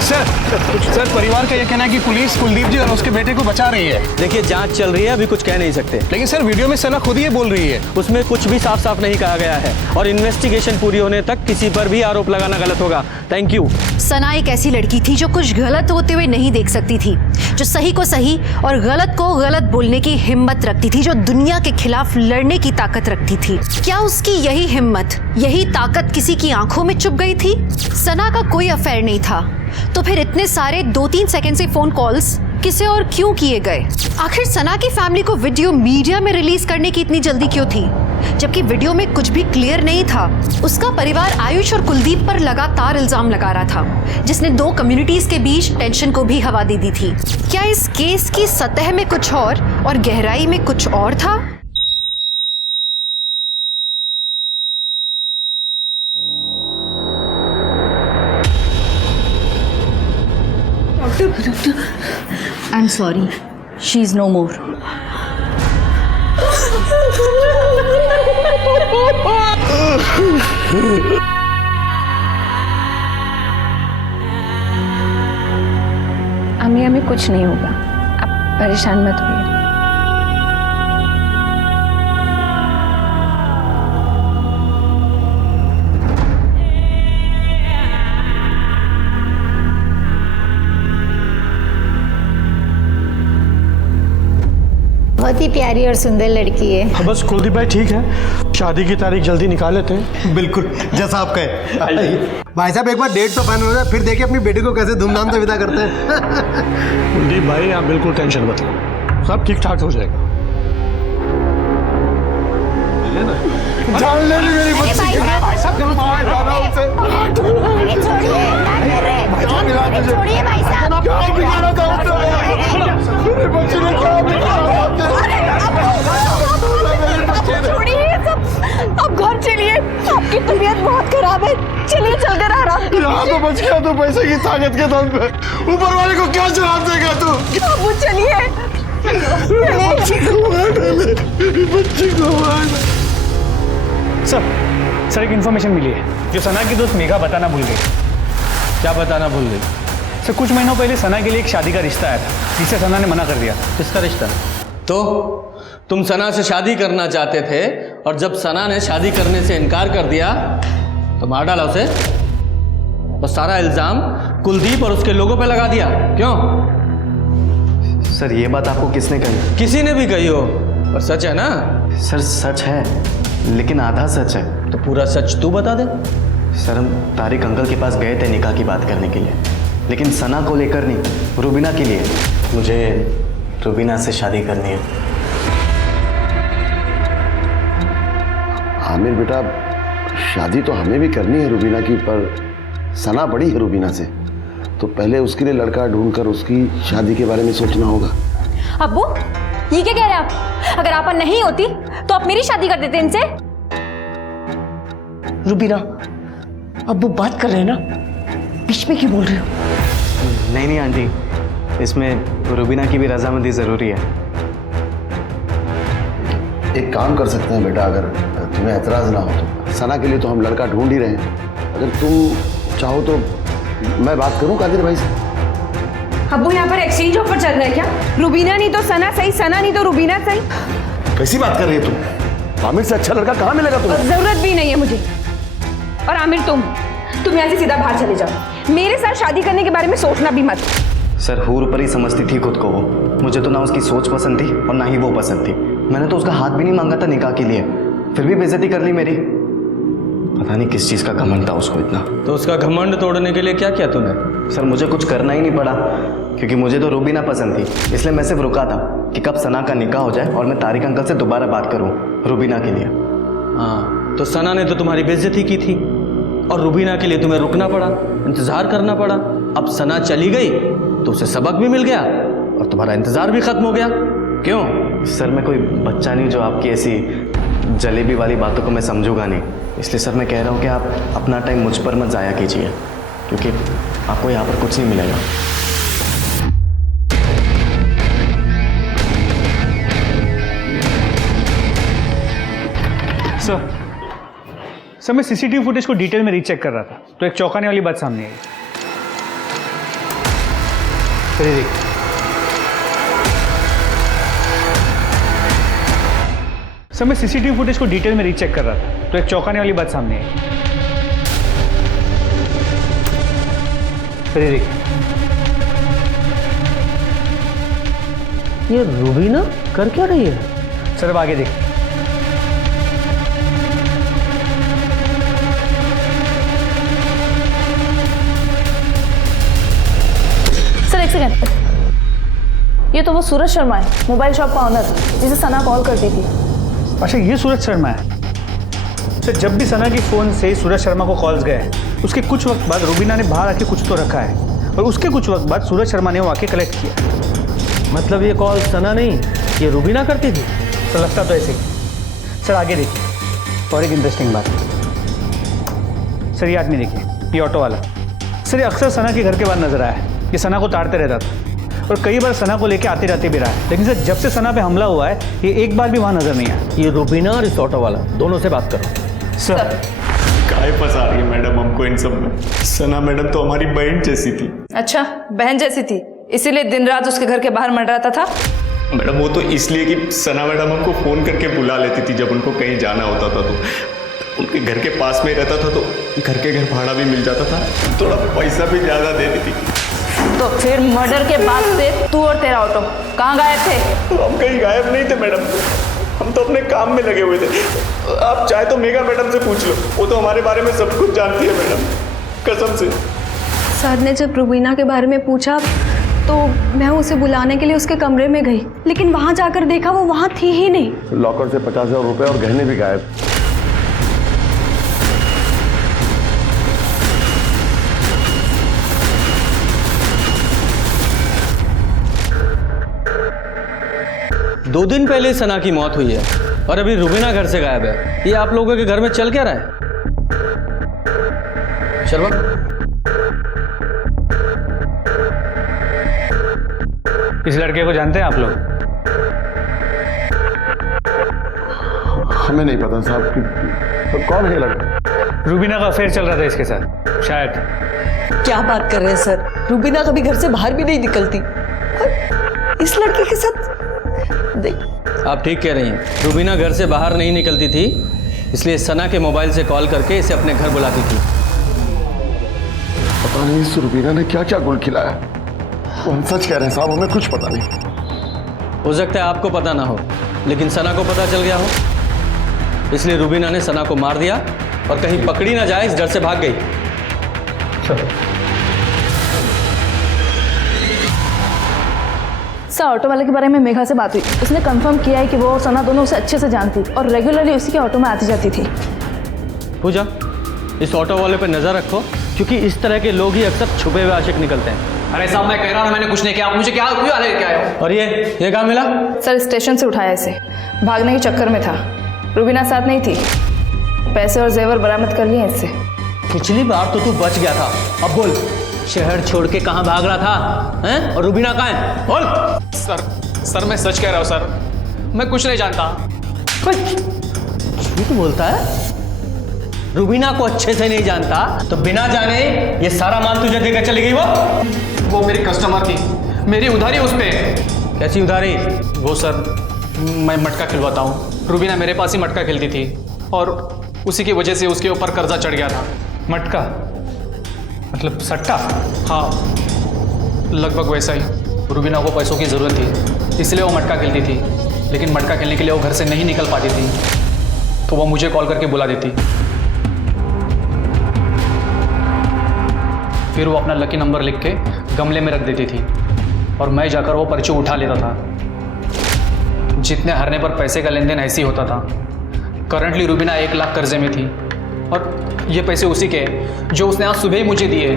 सर, परिवार का यह कहना है कि पुलिस कुलदीप जी और उसके बेटे को बचा रही है। देखिए, जांच चल रही है, अभी कुछ कह नहीं सकते। लेकिन सर, वीडियो में सना खुद ही बोल रही है। उसमें कुछ भी साफ साफ नहीं कहा गया है और इन्वेस्टिगेशन पूरी होने तक किसी पर भी आरोप लगाना गलत होगा। Thank you. सना एक ऐसी लड़की थी जो कुछ गलत होते हुए नहीं देख सकती थी, जो सही को सही और गलत को गलत बोलने की हिम्मत रखती थी, जो दुनिया के खिलाफ लड़ने की ताकत रखती थी। क्या उसकी यही हिम्मत, यही ताकत किसी की आंखों में चुभ गई थी? सना का कोई अफेयर नहीं था, तो फिर इतने सारे 2-3 सेकंड से फोन कॉल्स किसे और क्यों किए गए? आखिर सना की फैमिली को वीडियो मीडिया में रिलीज करने की इतनी जल्दी क्यों थी, जबकि वीडियो में कुछ भी क्लियर नहीं था? उसका परिवार आयुष और कुलदीप पर लगातार इल्जाम लगा रहा था, जिसने 2 कम्युनिटीज के बीच टेंशन को भी हवा दे दी थी। क्या इस केस की सतह में कुछ और गहराई में कुछ और था? I am sorry, she is no more. हमें कुछ नहीं होगा, आप परेशान मत होइए। बहुत ही प्यारी और सुंदर लड़की है। बस कुलदीप भाई ठीक है, शादी की तारीख जल्दी निकाल लेते हैं। बिल्कुल जैसा आप कहे। भाई साहब, एक बार डेट तो फाइनल हो जाए, फिर देखिए अपनी बेटी को कैसे धूमधाम से विदा करते हैं। कुलदीप भाई, आप बिल्कुल टेंशन मत लो, सब ठीक ठाक हो जाएगा। जान ले ली मेरी बच्ची। भाई साहब, छोड़िए भाई साहब। क्या बिगाड़ा था उसने? मेरी बच्ची ने क्या बिगाड़ा? छोड़िए सब, अब घर चलिए, आपकी तबीयत बहुत खराब है। चलिए चलकर आराम कीजिए। यहाँ तो बच गया तो पैसे की ताकत के दम पे, ऊपर वाले को क्या जवाब देगा तू? अब चलिए, बच्ची को सर, एक इन्फॉर्मेशन मिली है जो सना की दोस्त मेघा बताना भूल गई। क्या बताना भूल गई? सर, कुछ महीनों पहले सना के लिए एक शादी का रिश्ता आया था, जिसे सना ने मना कर दिया। किसका रिश्ता? तो तुम सना से शादी करना चाहते थे और जब सना ने शादी करने से इनकार कर दिया तो मार डाला उसे और सारा इल्जाम कुलदीप और उसके लोगों पे लगा दिया। क्यों? सर, ये बात आपको किसने कही? किसी ने भी कही हो, पर सच है ना? सर, सच है, लेकिन आधा सच है। तो पूरा सच तू बता दे। सर, हम तारिक अंकल के पास गए थे निकाह की बात करने के लिए, लेकिन सना को लेकर नहीं, रुबीना के लिए। मुझे रुबीना से शादी करनी है। आमिर बेटा, शादी तो हमें भी करनी है रुबीना की, पर सना बड़ी है रुबीना से, तो पहले उसके लिए लड़का ढूंढकर उसकी शादी के बारे में सोचना होगा। अब्बू ये क्या कह रहे हैं आप? अगर आपा नहीं होती तो आप मेरी शादी कर देते इनसे। रुबीना, अब वो बात कर रहे हैं ना, बीच में क्यों बोल रहे हो? नहीं आंटी, इसमें रुबीना की भी रजामंदी ज़रूरी है। एक काम कर सकते हैं बेटा, अगर तुम्हें एतराज़ ना हो तो। सना के लिए तो हम लड़का ढूंढ ही रहे हैं, अगर तुम चाहो तो मैं बात करूं कादिर भाई से। अब्बू यहाँ पर एक्सचेंज ऑफर चल रहा है क्या? रुबीना नहीं तो सना सही, सना नहीं तो रुबीना सही। कैसी बात कर रही है तुम? आमिर से अच्छा लड़का कहाँ मिलेगा तुम्हें? जरूरत भी नहीं है मुझे। और आमिर तुम यहाँ से सीधा बाहर चले जाओ, मेरे साथ शादी करने के बारे में सोचना भी मत। सर हूर पर ही समझती थी खुद को वो। मुझे तो ना उसकी सोच पसंद थी और ना ही वो पसंद थी। मैंने तो उसका हाथ भी नहीं मांगा था निकाह के लिए, फिर भी बेइज्जती कर ली मेरी। पता नहीं किस चीज़ का घमंड था उसको इतना। तो उसका घमंड तोड़ने के लिए क्या किया तूने? सर मुझे कुछ करना ही नहीं पड़ा, क्योंकि मुझे तो रुबीना पसंद थी। इसलिए मैं सिर्फ रुका था कि कब सना का निकाह हो जाए और मैं तारिक अंकल से दोबारा बात करूं रुबीना के लिए। हाँ, तो सना ने तो तुम्हारी बेइज्जती की थी और रुबीना के लिए तुम्हें रुकना पड़ा, इंतजार करना पड़ा। अब सना चली गई तो उसे सबक भी मिल गया और तुम्हारा इंतजार भी खत्म हो गया। क्यों? सर मैं कोई बच्चा नहीं जो आपकी ऐसी जलेबी वाली बातों को मैं समझूंगा नहीं। इसलिए सर मैं कह रहा हूँ कि आप अपना टाइम मुझ पर मत ज़ाया कीजिए, क्योंकि आपको यहाँ पर कुछ नहीं मिलेगा। सर मैं सीसीटीवी फुटेज को डिटेल में रीचेक कर रहा था तो एक चौंकाने वाली बात सामने आई। सर मैं सीसीटीवी फुटेज को डिटेल में रीचेक कर रहा था तो एक चौंकाने वाली बात सामने आई। देखिए, ये रुबीना कर क्या रही है? सर अब आगे देखिए। सर एक सेकंड, ये तो वो सूरज शर्मा है, मोबाइल शॉप का ऑनर, जिसे सना कॉल करती थी। अच्छा ये सूरज शर्मा है। सर जब भी सना की फ़ोन से सूरज शर्मा को कॉल्स गए उसके कुछ वक्त बाद रुबीना ने बाहर आके कुछ तो रखा है और उसके कुछ वक्त बाद सूरज शर्मा ने वो आके कलेक्ट किया। मतलब ये कॉल सना नहीं, ये रुबीना करती थी? सर लगता तो ऐसे ही। सर आगे देखिए और एक इंटरेस्टिंग बात। सर ये आदमी देखिए, ये ऑटो वाला। सर ये अक्सर सना के घर के बाहर नजर आया है। ये सना को ताड़ते रहता था और कई बार सना को लेके आते जाते भी रहा है, लेकिन सर जब से सना पे हमला हुआ है ये एक बार भी वहाँ नजर नहीं आया। ये रुबीना और इस ऑटो वाला दोनों से बात करो। सर काहे फंसा रही है मैडम हमको इन सब में? सना मैडम तो हमारी बहन जैसी थी। अच्छा बहन जैसी थी, इसीलिए दिन रात उसके घर के बाहर मंडराता था? मैडम वो तो इसलिए कि सना मैडम हमको फ़ोन करके बुला लेती थी जब उनको कहीं जाना होता था, तो उनके घर के पास में रहता था तो घर भाड़ा भी मिल जाता था, थोड़ा पैसा भी ज़्यादा देती थी। तो फिर मर्डर के बाद से तू और तेरा ऑटो कहाँ गायब थे? हम कहीं गायब नहीं थे मैडम, हम तो अपने काम में लगे हुए थे। आप चाहे तो मेगा मैडम से पूछ लो, वो तो हमारे बारे में सब कुछ जानती है मैडम, कसम से। सर ने जब रुबीना के बारे में पूछा तो मैं उसे बुलाने के लिए उसके कमरे में गई, लेकिन वहां जाकर देखा वो वहां थी ही नहीं। लॉकर से 50,000 रुपए और गहने भी गायब। दो दिन पहले सना की मौत हुई है और अभी रुबीना घर से गायब है। ये आप लोगों के घर में चल क्या रहा है? शर्मा, इस लड़के को जानते हैं आप लोग? हमें नहीं पता साहब कि तो कौन है लड़का? रुबीना का अफेयर चल रहा था इसके साथ शायद। क्या बात कर रहे हैं सर? रुबीना कभी घर से बाहर भी नहीं निकलती और इस लड़के के साथ आप ठीक कह रही हैं। रुबीना घर से बाहर नहीं निकलती थी, इसलिए सना के मोबाइल से कॉल करके इसे अपने घर बुलाती थी। पता नहीं इस रुबीना ने क्या क्या गुल खिलाया। हम सच कह रहे हैं साहब, हमें कुछ पता नहीं। हो सकता है आपको पता ना हो, लेकिन सना को पता चल गया हो, इसलिए रुबीना ने सना को मार दिया और कहीं पकड़ी ना जाए इस डर से भाग गई। सर ऑटो वाले के बारे में मेघा से बात हुई, उसने कंफर्म किया है कि वो सना दोनों उसे अच्छे से जानती और रेगुलरली उसी के ऑटो में आती जाती थी। पूजा, इस ऑटो वाले पे नजर रखो, क्योंकि इस तरह के लोग ही अक्सर छुपे हुए आशिक निकलते हैं। अरे साहब मैं कह रहा हूँ मैंने कुछ नहीं किया, आप मुझे क्या क्यों अलर्ट किया है? और ये कहाँ मिला? सर स्टेशन से उठाया इसे, भागने के चक्कर में था। रुबीना साथ नहीं थी, पैसे और जेवर बरामद कर लिए इससे। पिछली बार तो तू बच गया था, अब बोल शहर छोड़ के कहाँ भाग रहा था हैं? और रुबीना कहाँ है? बोल। सर मैं सच कह रहा हूँ सर, मैं कुछ नहीं जानता। झूठ बोलता है? रुबीना को अच्छे से नहीं जानता तो बिना जाने ये सारा माल तुझे देकर चली गई? वो मेरी कस्टमर थी, मेरी उधारी उस पे। कैसी उधारी? वो सर मैं मटका खिलवाता हूँ, रुबीना मेरे पास ही मटका खेलती थी और उसी की वजह से उसके ऊपर कर्जा चढ़ गया था। मटका मतलब सट्टा? हाँ लगभग वैसा ही। रुबीना को पैसों की ज़रूरत थी इसलिए वो मटका खेलती थी, लेकिन मटका खेलने के लिए वो घर से नहीं निकल पाती थी तो वो मुझे कॉल करके बुला देती। फिर वो अपना लकी नंबर लिख के गमले में रख देती थी और मैं जाकर वो पर्ची उठा लेता था। जितने हारने पर पैसे का लेन देन ऐसे ही होता था। करंटली रुबीना 1 लाख कर्जे में थी और ये पैसे उसी के जो उसने आज सुबह ही मुझे दिए।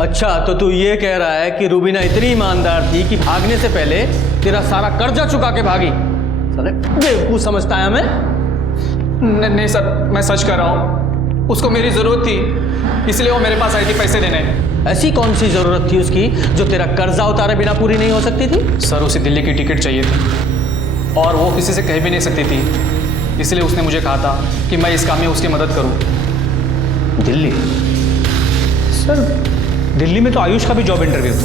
अच्छा तो तू ये कह रहा है कि रुबीना इतनी ईमानदार थी कि भागने से पहले तेरा सारा कर्जा चुका के भागी? साले बेवकूफ समझता है हमें? नहीं सर मैं सच कह रहा हूँ, उसको मेरी ज़रूरत थी इसलिए वो मेरे पास आई थी पैसे देने। ऐसी कौन सी ज़रूरत थी उसकी जो तेरा कर्जा उतारे बिना पूरी नहीं हो सकती थी? सर उसे दिल्ली की टिकट चाहिए थी और वो किसी से कह भी नहीं सकती थी, इसलिए उसने मुझे कहा था कि मैं इस काम में उसकी मदद करूँ। दिल्ली? सर दिल्ली में तो आयुष का भी जॉब इंटरव्यू था।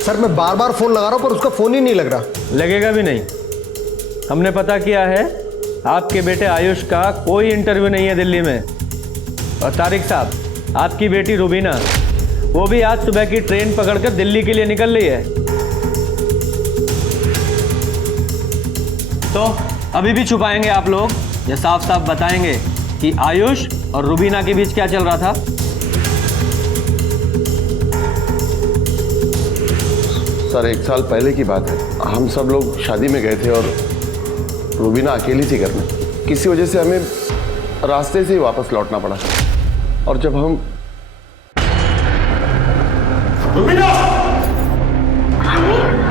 सर मैं बार बार फोन लगा रहा हूं पर उसका फोन ही नहीं लग रहा। लगेगा भी नहीं। हमने पता किया है आपके बेटे आयुष का कोई इंटरव्यू नहीं है दिल्ली में। और तारिक साहब आपकी बेटी रुबीना वो भी आज सुबह की ट्रेन पकड़कर दिल्ली के लिए निकल रही है। तो अभी भी छुपाएंगे आप लोग या साफ साफ बताएंगे कि आयुष और रुबीना के बीच क्या चल रहा था? सर 1 साल पहले की बात है, हम सब लोग शादी में गए थे और रुबीना अकेली थी घर में। किसी वजह से हमें रास्ते से ही वापस लौटना पड़ा और जब हम रुबीना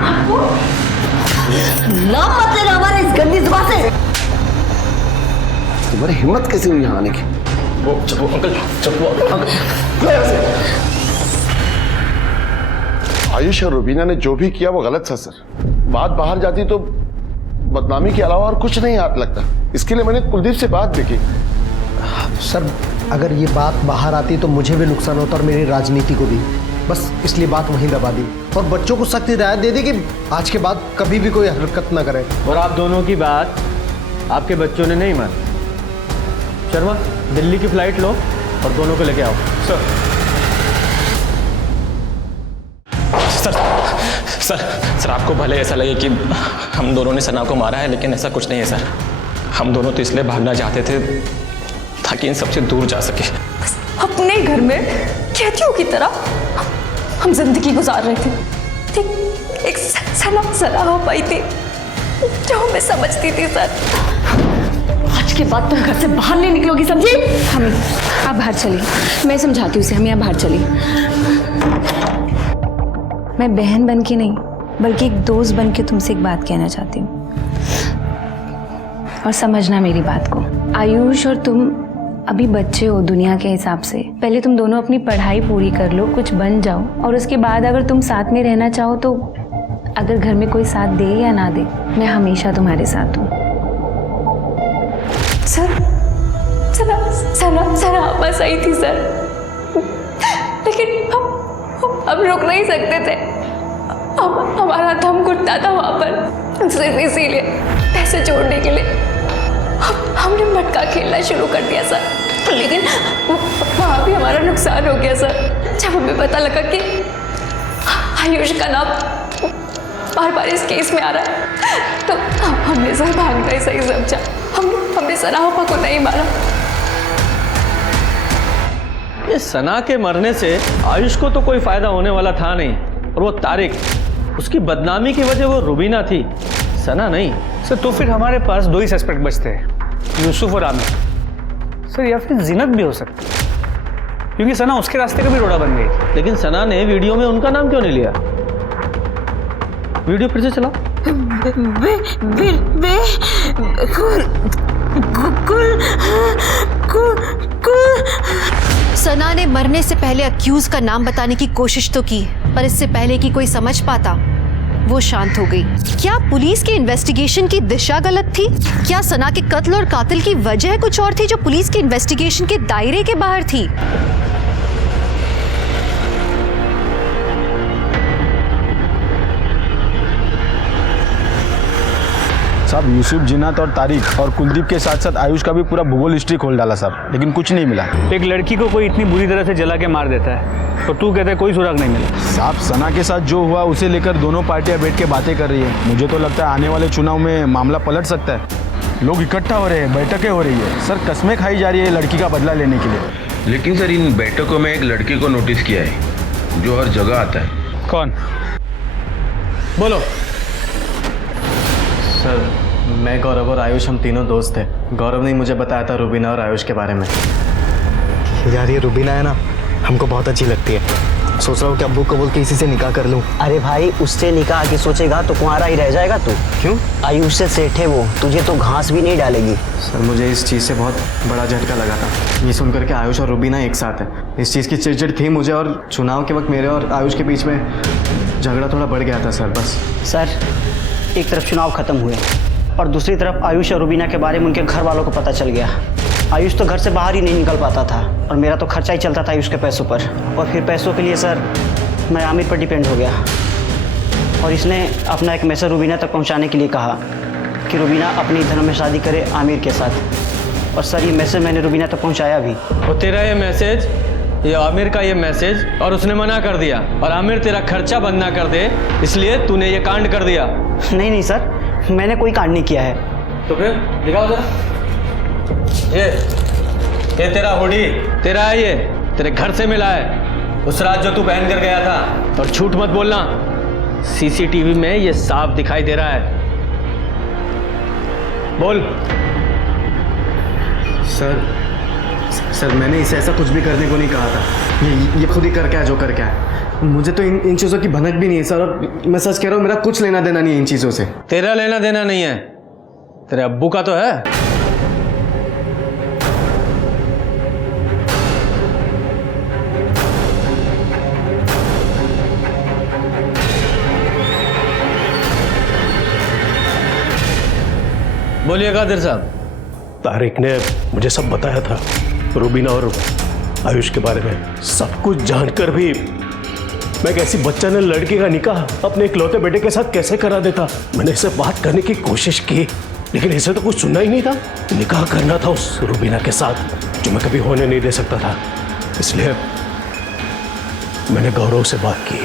आपको नाम मत लेना हमारे इस गंदी जुबान से। तुम्हारी हिम्मत कैसे हुई यहाँ आने की? वो अंकल आयुष और रुबीना ने जो भी किया वो गलत था सर। बात बाहर जाती तो बदनामी के अलावा और कुछ नहीं हाथ लगता। इसके लिए मैंने कुलदीप से बात भी की। सर अगर ये बात बाहर आती तो मुझे भी नुकसान होता और मेरी राजनीति को भी। बस इसलिए बात वहीं दबा दी और बच्चों को सख्त हिदायत दे दी कि आज के बाद कभी भी कोई हरकत ना करें। और आप दोनों की बात आपके बच्चों ने नहीं मानी। शर्मा दिल्ली की फ्लाइट लो और दोनों को लेके आओ। सर आपको भले ऐसा लगे कि हम दोनों ने सना को मारा है, लेकिन ऐसा कुछ नहीं है सर। हम दोनों तो इसलिए भागना चाहते थे ताकि इन सबसे दूर जा सके। अपने घर में कैदियों की तरह हम जिंदगी गुजार रहे थे। एक सना हो पाई थी जो हमें समझती थी सर। आज के बाद तुम घर से बाहर नहीं निकलोगी, समझी? हम आप बाहर चलिए, मैं समझाती हूँ उसे। हम यहाँ बाहर चलिए। मैं बहन बन के नहीं बल्कि एक दोस्त बन के तुमसे एक बात कहना चाहती हूँ और समझना मेरी बात को। आयुष और तुम अभी बच्चे हो दुनिया के हिसाब से। पहले तुम दोनों अपनी पढ़ाई पूरी कर लो, कुछ बन जाओ और उसके बाद अगर तुम साथ में रहना चाहो तो अगर घर में कोई साथ दे या ना दे, मैं हमेशा तुम्हारे साथ हूँ। सना बस आई थी सर, लेकिन हम रुक नहीं सकते थे। हमारा दम घुटता था वहाँ पर। सिर्फ इसीलिए पैसे जोड़ने के लिए हमने मटका खेलना शुरू कर दिया सर। लेकिन वहाँ भी हमारा नुकसान हो गया सर। जब हमें पता लगा कि आयुष का नाम बार बार इस केस में आ रहा है तो हमने सर भागना ही सही समझा। हमने सना को नहीं मारा। ये सना के मरने से आयुष को तो कोई फायदा होने वाला था नहीं, और वो तारिक, उसकी बदनामी की वजह वो रुबीना थी, सना नहीं। सर तो फिर हमारे पास 2 ही सस्पेक्ट बचते हैं, यूसुफ और आमिर, सर या फिर जीनत भी हो सकती है, क्योंकि सना उसके रास्ते का भी रोड़ा बन गई। लेकिन सना ने वीडियो में उनका नाम क्यों नहीं लिया? वीडियो फिर से चलाओ। सना ने मरने से पहले अक्यूज का नाम बताने की कोशिश तो की, पर इससे पहले कि कोई समझ पाता वो शांत हो गई। क्या पुलिस की इन्वेस्टिगेशन की दिशा गलत थी? क्या सना के कत्ल और कातिल की वजह कुछ और थी जो पुलिस की इन्वेस्टिगेशन के दायरे के बाहर थी? साहब यूसुफ, जिन्नत और तारिक और कुलदीप के साथ साथ आयुष का भी पूरा भूगोल हिस्ट्री खोल डाला साहब, लेकिन कुछ नहीं मिला। एक लड़की को कोई इतनी बुरी तरह से जला के मार देता है तो तू कहता है कोई सुराग नहीं मिला। साहब, सना के साथ जो हुआ उसे लेकर दोनों पार्टियां बैठ के बातें कर रही है। मुझे तो लगता है आने वाले चुनाव में मामला पलट सकता है। लोग इकट्ठा हो रहे हैं, बैठकें हो रही है सर, कस्में खाई जा रही है लड़की का बदला लेने के लिए। लेकिन सर, इन बैठकों में एक लड़की को नोटिस किया है जो हर जगह आता है। कौन? बोलो। सर, मैं, गौरव और आयुष हम तीनों दोस्त थे। गौरव ने मुझे बताया था रुबीना और आयुष के बारे में। यार ये रुबीना है ना, हमको बहुत अच्छी लगती है। सोच रहा हूँ कि अब्बू को बोल के इसी से निकाह कर लूँ। अरे भाई, उससे निकाह की सोचेगा तो कुंवारा ही रह जाएगा तू। क्यों? आयुष से सेठ है वो, तुझे तो घास भी नहीं डालेगी। सर, मुझे इस चीज़ से बहुत बड़ा झटका लगा था, ये सुनकर के आयुष और रुबीना एक साथ है। इस चीज़ की चिड़चिड़ थी मुझे, और चुनाव के वक्त मेरे और आयुष के बीच में झगड़ा थोड़ा बढ़ गया था सर, बस। सर, एक तरफ चुनाव खत्म हुए और दूसरी तरफ आयुष और रुबीना के बारे में उनके घर वालों को पता चल गया। आयुष तो घर से बाहर ही नहीं निकल पाता था और मेरा तो खर्चा ही चलता था आयुष के पैसों पर। और फिर पैसों के लिए सर मैं आमिर पर डिपेंड हो गया और इसने अपना एक मैसेज रुबीना तक पहुंचाने के लिए कहा कि रुबीना अपनी धर्म में शादी करे आमिर के साथ। और सर, ये मैसेज मैंने रुबीना तक पहुंचाया भी। और तेरा ये मैसेज, ये आमिर का ये मैसेज, और उसने मना कर दिया, और आमिर तेरा खर्चा बंद ना कर दे इसलिए तूने ये कांड कर दिया। नहीं सर, मैंने कोई कांड नहीं किया है। तो फिर दिखाओ जरा। ये तेरा हुडी तेरा है, ये तेरे घर से मिला है उस रात जो तू पहन कर गया था। और झूठ मत बोलना, सीसीटीवी में ये साफ दिखाई दे रहा है। बोल। सर, मैंने इसे ऐसा कुछ भी करने को नहीं कहा था। ये खुद ही कर क्या जो कर क्या है। मुझे तो इन चीज़ों की भनक भी नहीं है सर, और मैं सच कह रहा हूँ, मेरा कुछ लेना देना नहीं है इन चीज़ों से। तेरा लेना देना नहीं है, तेरे अब्बू का तो है। बोलिए कादिर साहब। तारिक ने मुझे सब बताया था, रुबीना और आयुष के बारे में। सब कुछ जानकर भी मैं एक ऐसी बच्चा ने लड़की का निकाह अपने इकलौते बेटे के साथ कैसे करा देता। मैंने इससे बात करने की कोशिश की, लेकिन इसे तो कुछ सुनना ही नहीं था। निकाह करना था उस रुबीना के साथ जो मैं कभी होने नहीं दे सकता था। इसलिए मैंने गौरव से बात की।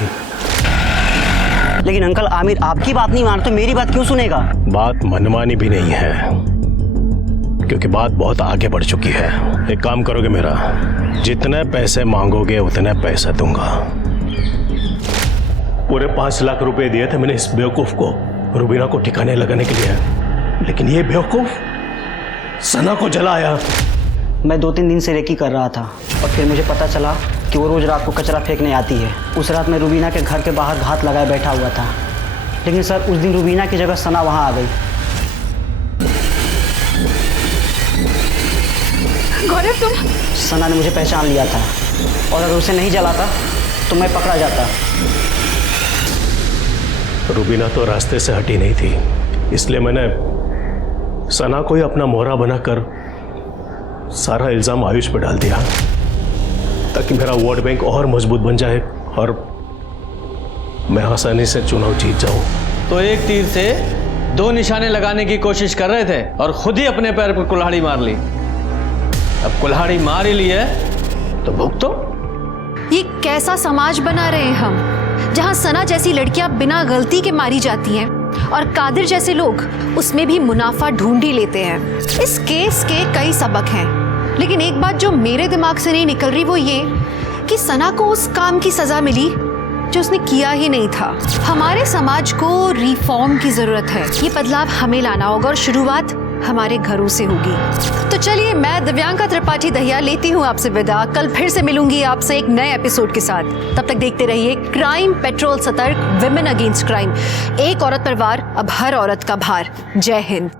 लेकिन अंकल, आमिर आपकी बात नहीं मान तो मेरी बात क्यों सुनेगा? बात मनमानी भी नहीं है, क्योंकि बात बहुत आगे बढ़ चुकी है। एक काम करोगे मेरा, जितने पैसे मांगोगे उतने पैसे दूंगा। पूरे 5 लाख रुपए दिए थे मैंने इस बेवकूफ को रुबीना को ठिकाने लगाने के लिए, लेकिन ये बेवकूफ सना को जलाया। मैं 2-3 दिन से रेकी कर रहा था और फिर मुझे पता चला कि वो रोज रात को कचरा फेंकने आती है। उस रात मैं रुबीना के घर के बाहर घात लगाए बैठा हुआ था, लेकिन सर उस दिन रुबीना की जगह सना वहां आ गई। गौरव, तुम? सना ने मुझे पहचान लिया था और अगर उसे नहीं जलाता तो मैं पकड़ा जाता। रुबीना तो रास्ते से हटी नहीं थी, इसलिए मैंने सना को ही अपना मोहरा बनाकर सारा इल्जाम आयुष पे डाल दिया, ताकि मेरा वोट बैंक और मजबूत बन जाए और मैं आसानी से चुनाव जीत जाऊं। तो एक तीर से 2 निशाने लगाने की कोशिश कर रहे थे और खुद ही अपने पैर पर कुल्हाड़ी मार ली। अब कुल्हाड़ी मार ही ली है तो भुगतो। ये कैसा समाज बना रहे हैं हम, जहां सना जैसी लड़कियां बिना गलती के मारी जाती हैं और कादिर जैसे लोग उसमें भी मुनाफा ढूंढ ही लेते हैं। इस केस के कई सबक हैं, लेकिन एक बात जो मेरे दिमाग से नहीं निकल रही वो ये कि सना को उस काम की सजा मिली जो उसने किया ही नहीं था। हमारे समाज को रिफॉर्म की जरूरत है, ये बदलाव हमें लाना होगा और शुरुआत हमारे घरों से होगी। तो चलिए, मैं दिव्यांका त्रिपाठी दहिया लेती हूँ आपसे विदा। कल फिर से मिलूंगी आपसे एक नए एपिसोड के साथ। तब तक देखते रहिए क्राइम पेट्रोल सतर्क, विमेन अगेंस्ट क्राइम। एक औरत पर वार, अब हर औरत का भार। जय हिंद।